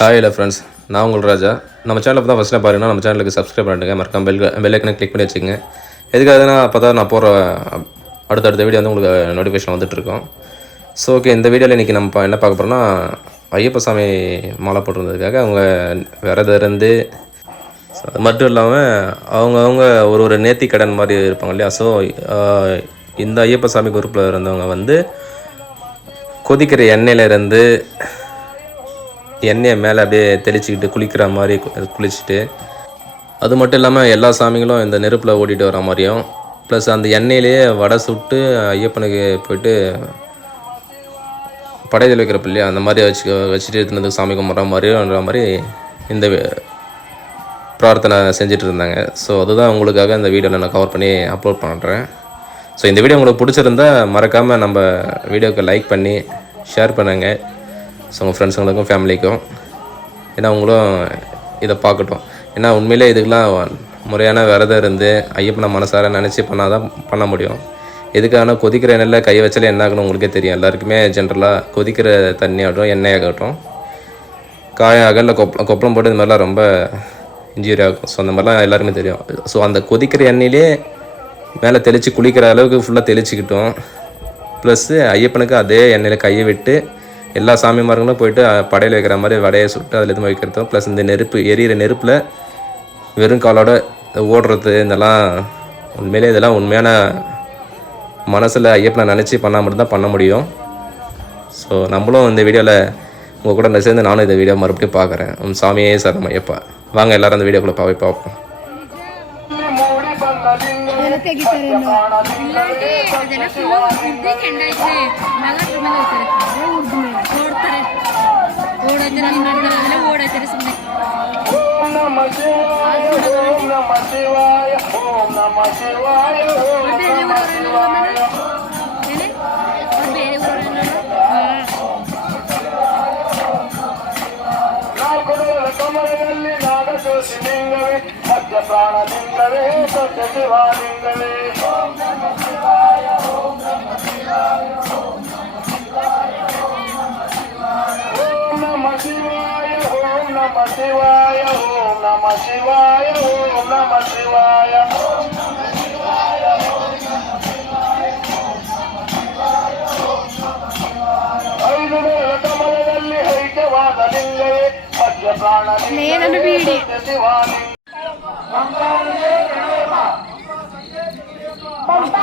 Hi இல்லை friends நான் உங்கள் ராஜா. நம்ம சேனலில் தான் ஃபஸ்ட்டு பாருங்கன்னா நம்ம சேனலுக்கு சப்ஸ்கிரைப் பண்ணிட்டுங்க மறக்காம பெல் பெல்லைக்கனை கிளிக் பண்ணி வச்சுக்கோங்க. எதுக்காகனா அப்போ தான் நான் போகிற அடுத்தடுத்த வீடியோ வந்து உங்களுக்கு நோட்டிஃபிகேஷன் வந்துட்டுருக்கோம். ஸோ ஓகே இந்த வீடியோவில் இன்றைக்கி நம்ம என்ன பார்க்க போகிறோம்னா ஐயப்ப சாமி மாலை போட்டிருந்ததுக்காக அவங்க விரதிருந்து இருந்து அது மட்டும் இல்லாமல் அவங்கவுங்க ஒரு ஒரு நேர்த்தி கடன் மாதிரி இருப்பாங்க இல்லையா? ஸோ இந்த ஐயப்ப சாமி குரூப்பில் இருந்தவங்க வந்து கொதிக்கிற எண்ணெயிலேருந்து எண்ணெயை மேலே அப்படியே தெளிச்சிக்கிட்டு குளிக்கிற மாதிரி கு- குளிச்சுட்டு அது மட்டும் இல்லாமல் எல்லா சாமிகளும் இந்த நெருப்பில் ஓடிட்டு வர மாதிரியும் ப்ளஸ் அந்த எண்ணெயிலேயே வடை சுட்டு ஐயப்பனுக்கு போயிட்டு படையல் வைக்கிறப்ப இல்லையா அந்த மாதிரி வச்சு வச்சுட்டு இருந்தது சாமி கும்பிட்ற மாதிரின்ற மாதிரி இந்த பிரார்த்தனை செஞ்சுட்டு இருந்தாங்க. ஸோ அதுதான் உங்களுக்காக இந்த வீடியோவில் நான் கவர் பண்ணி அப்லோட் பண்ணுறேன் ஸோ இந்த வீடியோ உங்களுக்கு பிடிச்சிருந்தா மறக்காமல் நம்ம வீடியோவுக்கு லைக் பண்ணி ஷேர் பண்ணுங்கள் ஸோ உங்கள் ஃப்ரெண்ட்ஸுங்களுக்கும் ஃபேமிலிக்கும் ஏன்னா அவங்களும் இதை பார்க்கட்டும். ஏன்னா உண்மையிலே இதுக்கெலாம் முறையான விரதம் இருந்து ஐயப்பனை மனசார நினச்சி பண்ணால் தான் பண்ண முடியும். எதுக்கான கொதிக்கிற எண்ணெயில் கை வச்சாலே என்ன ஆகணும் உங்களுக்கே தெரியும். எல்லாருக்குமே ஜென்ரலாக கொதிக்கிற தண்ணி ஆகட்டும் எண்ணெய் ஆகட்டும். காயம் அகலில் கொப்பளம் கொப்பளம் போட்டு இந்த மாதிரிலாம் ரொம்ப இன்ஜுரி ஆகும். ஸோ அந்த மாதிரிலாம் எல்லாருமே தெரியும். ஸோ அந்த கொதிக்கிற எண்ணெயிலே மேலே தெளித்து குளிக்கிற அளவுக்கு ஃபுல்லாக தெளிச்சிக்கிட்டோம். ப்ளஸ்ஸு ஐயப்பனுக்கு அதே எண்ணெயில் கையை விட்டு எல்லா சாமிமார்களும் போயிட்டு அஹ், படையல் வைக்கிற மாதிரி வடையை சுட்டு அதில் எதுவும் வைக்கிறதும் ப்ளஸ் இந்த நெருப்பு எரியிற நெருப்பில் வெறும் காலோட ஓடுறது இதெல்லாம் உண்மையிலே இதெல்லாம் உண்மையான மனசில் ஐயப்பனை நினச்சி பண்ணால் மட்டும்தான் பண்ண முடியும் ஸோ நம்மளும் இந்த வீடியோவில் உங்கள் கூட நான் சேர்ந்து நானும் இந்த வீடியோ மறுபடியும் பார்க்குறேன் உன் சாமியே சரணம் ஐயப்பா வாங்க எல்லாரும் அந்த வீடியோக்குள்ளே பாவை பார்ப்போம் ಅದೆಲ್ಲ ತೆಗಿತಾರೇನೋ ಇಲ್ಲಾಂದ್ರೆ ಅದೆಲ್ಲ ಫುಲ್ ಉರ್ದಿ ಕೆಂಡ ಐತೆ ನಗರ ಮೇಲೆ ಹೋಗ್ತಾರೆ ಓಡ್ತಾರೆ ಓಡೋದ್ರೆ ನಮ್ಮ ನಡ್ದಲ್ಲ ಓಡೈತಾರೆ ಸುಮ್ಮನೆ ಬೇರೆ ಊರವರೆಲ್ಲ ಹೋಗೋಣ ಏನೇ ಅವ್ರು ಬೇರೆ ಊರವರೆಲ್ಲ ಕಮಲದಲ್ಲಿ ನಾಗಜೋಶಿ ಲಿಂಗವೇ ಮಧ್ಯ ಪ್ರಾಣಲಿಂಗವೇ ಸತ್ಯ ಶಿವಲಿಂಗವೇ ಓಂ ನಮ ಶಿವಾಯ ಓಂ ನಮ ಶಿವಾಯ నమ శివాయ ఓం నమ శివాయ ఓం నమ శివాయ నేనను వీడి. పంపా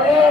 ஒரு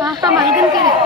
हाँ हाँ मालूम करे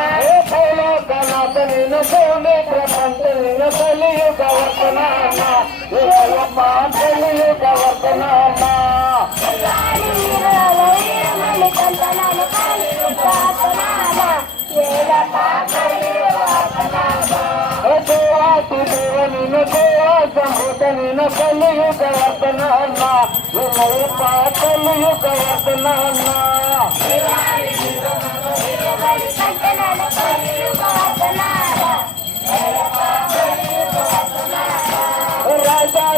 మనసునే ప్రపంచ కలియుగ వర్తనాన్న కలియుగ వర్తనాన్న కలియుగ వర్తనాన్న కలియుగ వర్తనాన్న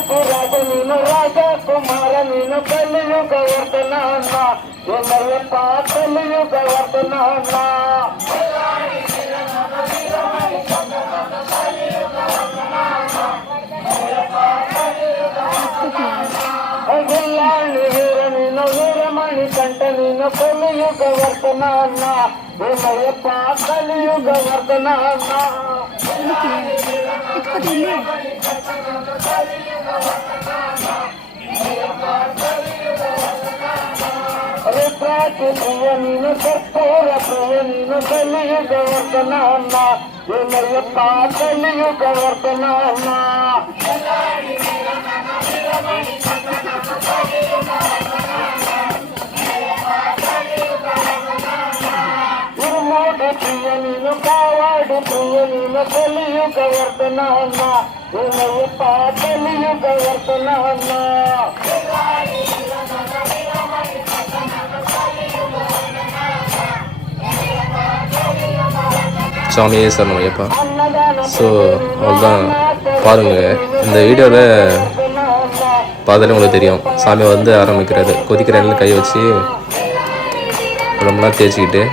రాజకు రాజు నేను రాజా కుమార నేను కలియుగ వర్తన ఎన్నయ్యప్ప కలియుగ వర్తన గుల్లాణి వీర నేను వీరమణి కంట నేను కలియుగ వర్తన ఎన్నయ్యప్ప కలియుగ వర్తన పట్టింది ప్రియ నేను కర్పూర ప్రియ నేను కలియుగ వర్తన వినయత కలియుగ వర్తన పాడు ప్రియలీల కలియుగ వర్తన అన్న వినయప్ప కలియుగ சாமியே சரணம் ஐயப்பா. ஸோ அவ்வளோதான் பாருங்கள் இந்த வீடியோவில் பார்த்தாலே உங்களுக்கு தெரியும். சாமி வந்து ஆரம்பிக்கிறாரு. கொதிக்கிற எண்ணெயில் கை வச்சு உடம்புலாம் தேய்ச்சிக்கிட்டு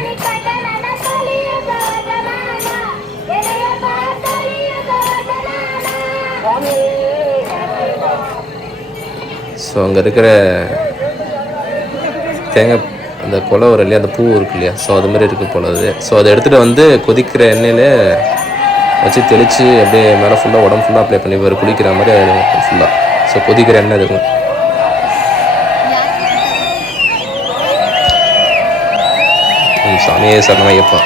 ஸோ அங்கே இருக்கிற தேங்காய் அந்த குலை வரும் இல்லையா அந்த பூ இருக்கு இல்லையா? ஸோ அது மாதிரி இருக்குது போல அது. ஸோ அதை எடுத்துகிட்டு வந்து கொதிக்கிற எண்ணெயில் வச்சு தெளித்து அப்படியே மேலே ஃபுல்லாக உடம்பு ஃபுல்லாக அப்ளை பண்ணி வரும் குளிக்கிற மாதிரி ஃபுல்லாக ஸோ கொதிக்கிற எண்ணெய் இருக்கும் ம், சாமியே சரணம் ஐயப்பா.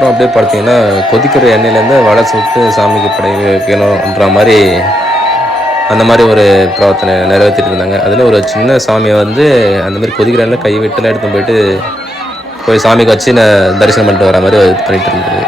அப்புறம் அப்படியே பார்த்தீங்கன்னா கொதிக்கிற எண்ணெயிலேருந்து வடை சுட்டு சாமிக்கு படை வைக்கணுன்ற மாதிரி அந்த மாதிரி ஒரு பிரார்த்தனை நிறைவேற்றிட்டு இருந்தாங்க. அதில் ஒரு சின்ன சாமியை வந்து அந்த மாதிரி கொதிக்கிற எண்ணெயில் கை விட்டுலாம் எடுத்து போயிட்டு போய் சாமிக்கு வச்சு நான் தரிசனம் பண்ணிட்டு வர மாதிரி பண்ணிகிட்டு இருந்தது.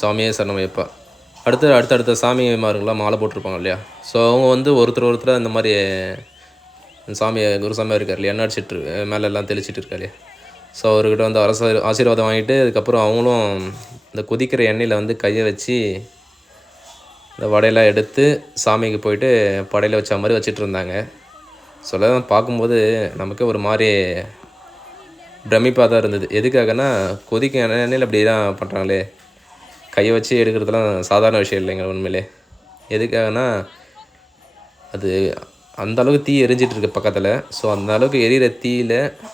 சாமியே சரணமயப்பா அடுத்து அடுத்தடுத்த சாமிமார்கள்லாம் மாலை போட்டிருப்பாங்க இல்லையா? ஸோ அவங்க வந்து ஒருத்தர் ஒருத்தர் இந்த மாதிரி சாமியை குருசாமியாக இருக்கார் இல்லையா என்ன அடிச்சிட்டு மேலே எல்லாம் தெளிச்சிட்டு இருக்கா இல்லையா? ஸோ அவர்கிட்ட வந்து அரச ஆசீர்வாதம் வாங்கிட்டு அதுக்கப்புறம் அவங்களும் இந்த கொதிக்கிற எண்ணெயில் வந்து கையை வச்சு இந்த வடையெல்லாம் எடுத்து சாமிக்கு போயிட்டு படையில் வச்ச மாதிரி வச்சுட்டு இருந்தாங்க. சொல்ல பார்க்கும்போது நமக்கு ஒரு மாதிரி பிரமிப்பாக தான் இருந்தது. எதுக்காகனா கொதிக்க எண்ணெயில் அப்படி தான் பண்ணுறாங்களே கையை வச்சு எடுக்கிறதுலாம் சாதாரண விஷயம் இல்லைங்க உண்மையிலே. எதுக்காகனா அது அந்த அளவுக்கு தீ எரிஞ்சிட்ருக்கு பக்கத்தில். ஸோ அந்த அளவுக்கு எரியிற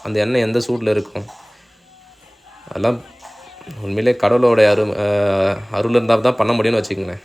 அந்த எண்ணெய் எந்த சூட்டில் இருக்கும்? அதெல்லாம் உண்மையிலே கடவுளோட அரு அருள் இருந்தால் தான் பண்ண முடியும்னு வச்சுக்கோங்களேன்.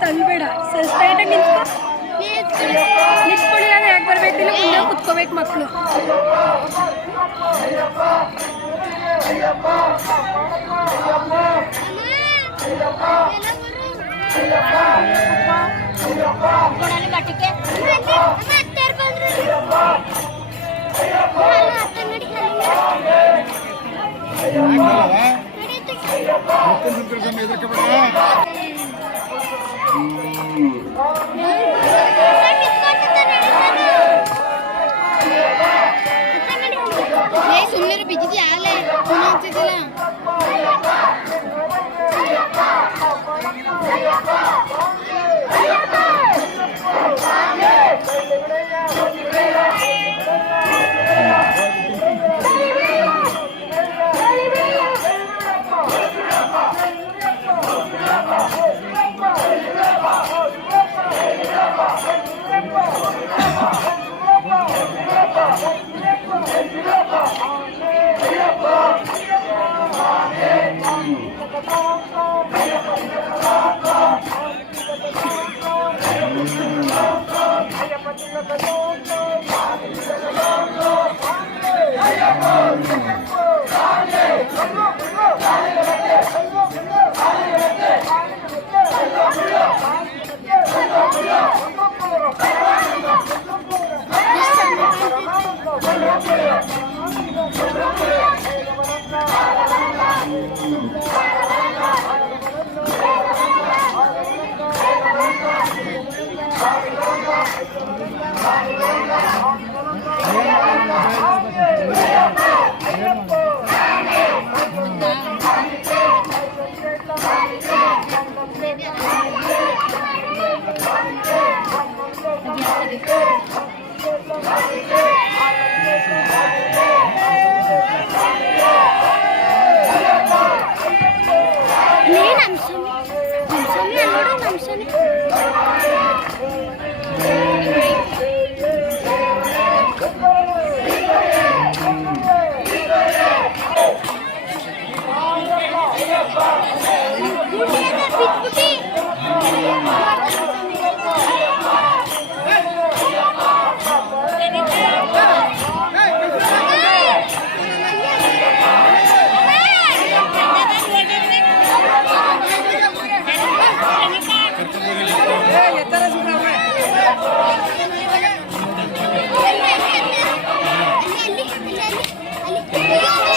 ತಳ್ಬೇಡ ಸ್ಟ್ರೈಟ್ ಆಗಿ ನಿಂತ್ಕೊ ನಿಂತ್ಕೊಳ್ಳಿ ಅದು ಯಾಕೆ ಬರ್ಬೇಕು ಇಲ್ಲಿ ಮುಂದೆ ಕುತ್ಕೋಬೇಕು ಮಕ್ಕಳು ಕೊಡಲಿ ಬಟ್ಟಕ್ಕೆ ಸುಮ್ಮನೆ ಬಿದ್ದಿದ್ಯಾ ಅಲ್ಲೇ ಹಚ್ಚಿದಿಲ್ಲ Oh.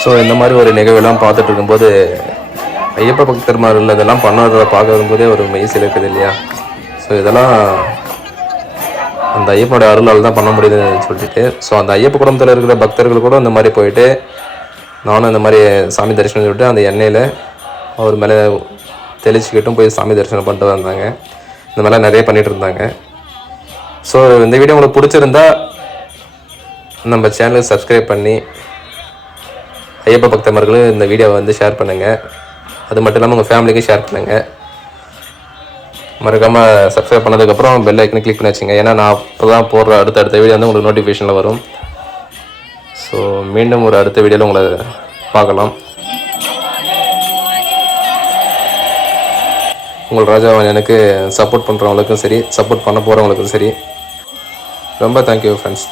ஸோ இந்த மாதிரி ஒரு நிகழ்வெல்லாம் பார்த்துட்டு இருக்கும்போது ஐயப்ப பக்தர்மார்கள் இதெல்லாம் பண்ணுறத பார்க்கும்போதே ஒரு மெய் சிலக்குது இல்லையா? ஸோ இதெல்லாம் அந்த ஐயப்பனோட அருளால் தான் பண்ண முடியுதுன்னு சொல்லிட்டு ஸோ அந்த ஐயப்ப குடும்பத்தில் இருக்கிற பக்தர்கள் கூட இந்த மாதிரி போயிட்டு நானும் இந்த மாதிரி சாமி தரிசனம் சொல்லிட்டு அந்த எண்ணெயில் அவர் மேலே தெளிச்சுக்கிட்டும் போய் சாமி தரிசனம் பண்ணிட்டு வந்தாங்க. இந்த மாதிரிலாம் நிறைய பண்ணிகிட்டு இருந்தாங்க. ஸோ இந்த வீடியோ உங்களுக்கு பிடிச்சிருந்தா நம்ம சேனலுக்கு சப்ஸ்கிரைப் பண்ணி ஐயப்ப பக்தமர்களும் இந்த வீடியோவை வந்து ஷேர் பண்ணுங்கள் அது மட்டும் இல்லாமல் உங்கள் ஃபேமிலிக்கும் ஷேர் பண்ணுங்கள் மறக்காமல் சப்ஸ்கிரைப் பண்ணதுக்கப்புறம் பெல் ஐக்கனை கிளிக் பண்ணி வச்சுங்க. ஏன்னா நான் இப்போ தான் போடுற அடுத்த அடுத்த வீடியோ வந்து உங்களுக்கு நோட்டிஃபிகேஷனில் வரும். ஸோ மீண்டும் ஒரு அடுத்த வீடியோவில் உங்களை பார்க்கலாம். உங்கள் ராஜாவன் எனக்கு சப்போர்ட் பண்ணுறவங்களுக்கும் சரி சப்போர்ட் பண்ண போகிறவங்களுக்கும் சரி ரொம்ப தேங்க்யூ ஃப்ரெண்ட்ஸ்